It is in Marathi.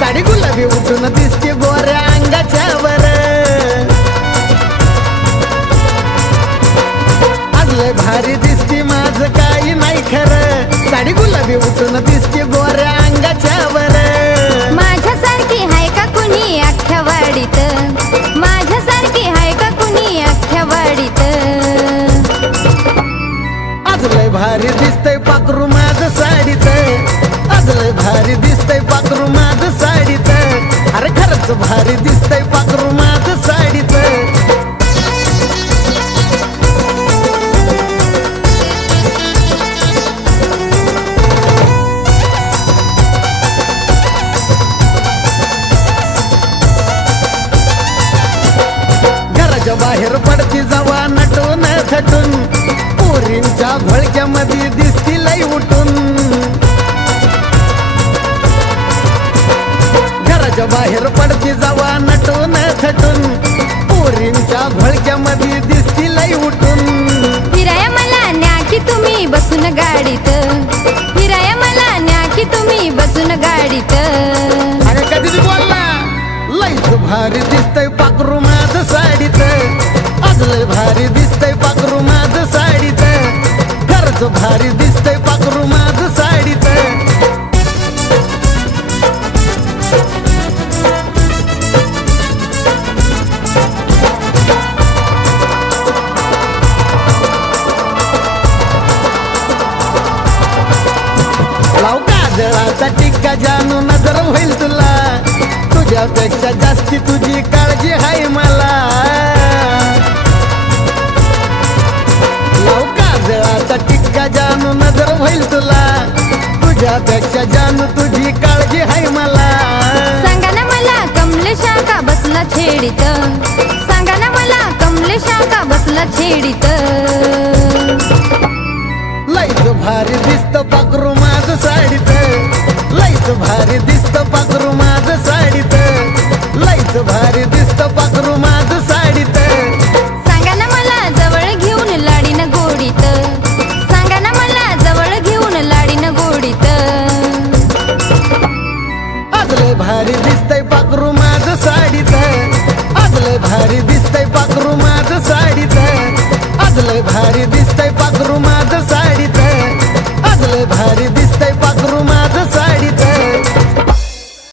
साडी गुलाबी उठून दिसते गोऱ्या अंगाच्या वर आज लय भारी दिसते माझं काही नाही खरं साडी गुलाबी उठून दिसते गोऱ्या अंगाच्या वर माझ्यासारखी हाय का कुणी अख्ख्या वाडीत माझ्यासारखी हाय का कुणी अख्ख्या वाडीत आज लय भारी दिसतंय पाखरू माझं साडीत आज लय भारी दिसतंय पाखरू माझं साडीत अरे खरंच भारी दिसतंय पाखरू माझं साडीत घराच्या बाहेर पडती जावा नटून थटून पोरींच्या घोळक्यामध्ये दिसती लई उठून घराच्या बाहेर पडती जावा नटून थटून पोरींच्या घोळक्यामध्ये दिसती लई उठून फिराया मला न्या की तुम्ही बसून गाडीत फिराया मला न्या की तुम्ही बसून गाडीत अगं कधी बोलला लईच भारी दिसतंय पाखरू माझं साडीत आज लय भारी दिसतंय पाखरू माझं साडीत खरंच भारी दिसतंय पाखरू माझं साडीत लाव काजळाचा टिक्का जानू नजर होईल तुला तुझ्यापेक्षा जास्ती तुझी काळजी आहे मला लाव काजळाचा टिक्का जानू नजर होईल तुला तुझ्यापेक्षा जानू तुझी काळजी आहे मला सांगा ना मला कमलेशा का बसला छेडीत सांगा ना मला कमलेशा का बसला छेडीत लईच भारी